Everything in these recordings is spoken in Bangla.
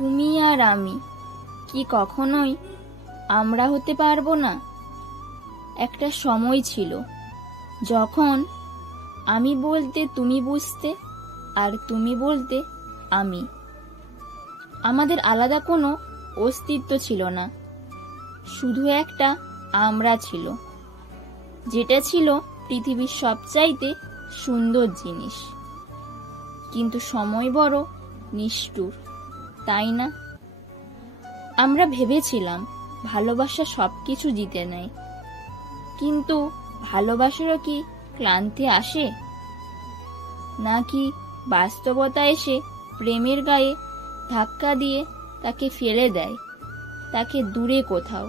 তুমি আর আমি কি কখনোই আমরা হতে পারবো না? একটা সময় ছিল যখন আমি বলতে তুমি বুঝতে আর তুমি বলতে আমি। আমাদের আলাদা কোনো অস্তিত্ব ছিল না, শুধু একটা আমরা ছিল, যেটা ছিল পৃথিবীর সবচাইতে সুন্দর জিনিস। কিন্তু সময় বড় নিষ্ঠুর, তাই না? আমরা ভেবেছিলাম ভালোবাসা সবকিছু জিতে নেয়, কিন্তু ভালোবাসারও কি ক্লান্তি আসে? নাকি বাস্তবতা এসে প্রেমের গায়ে ধাক্কা দিয়ে তাকে ফেলে দেয়, তাকে দূরে কোথাও?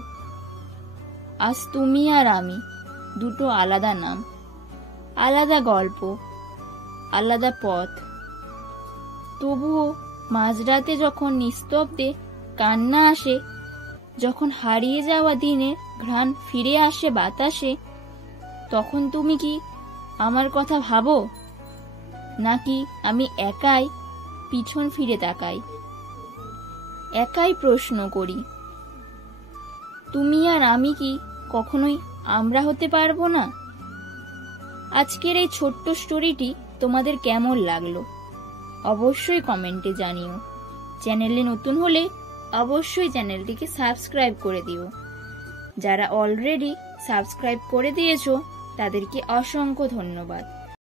আজ তুমি আর আমি দুটো আলাদা নাম, আলাদা গল্প, আলাদা পথ। তবুও মাঝরাতে যখন নিস্তব্ধে কান্না আসে, যখন হারিয়ে যাওয়া দিনের ঘ্রাণ ফিরে আসে বাতাসে, তখন তুমি কি আমার কথা ভাবো? নাকি আমি একাই পিছন ফিরে তাকাই, একাই প্রশ্ন করি, তুমি আর আমি কি কখনোই আমরা হতে পারবো না? আজকের এই ছোট্ট স্টোরিটি তোমাদের কেমন লাগলো অবশ্যই কমেন্টে জানিও। চ্যানেলে নতুন হলে অবশ্যই চ্যানেলটিকে সাবস্ক্রাইব করে দিও। যারা অলরেডি সাবস্ক্রাইব করে দিয়েছো তাদেরকে অসংখ্য ধন্যবাদ।